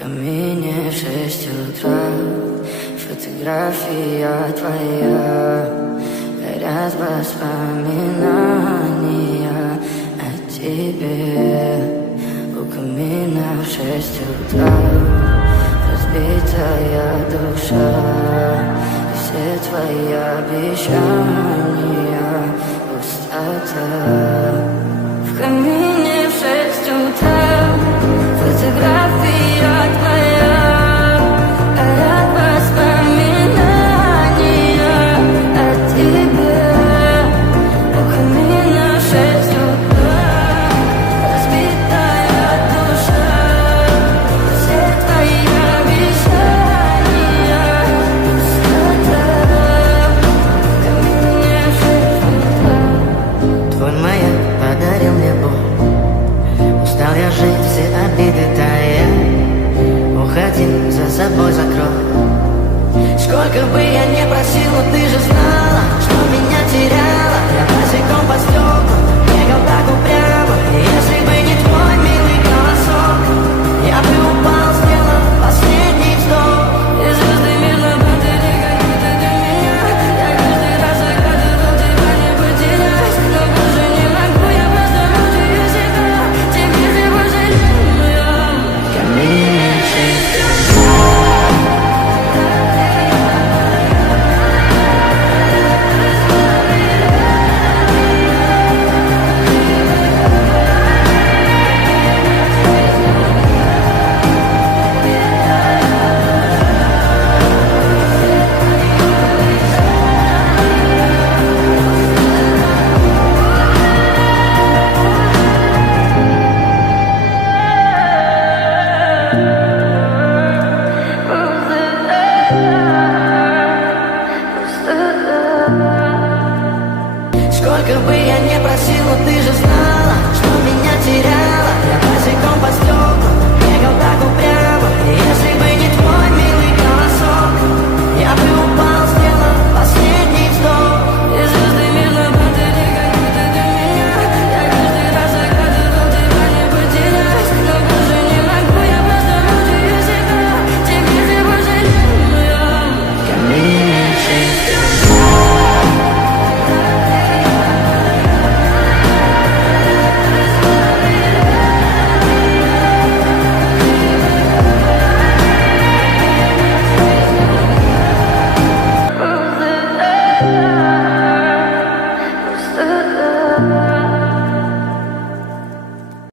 камине в 6 утра, фотография твоя, горят воспоминания о тебе. У камина в 6 утра, разбитая душа, и все твои обещания пустота. В камине в 6 утра, фотография твоя, горят воспоминания о тебе. У камина в 6 утра, разбитая душа, все твои обещания пустота. В камине в 6 утра. Твой маяк подарил мне боль. Устал я жить, все обиды тая. Уходи, за собой закрой. Сколько бы я не просил, но ты же знаешь.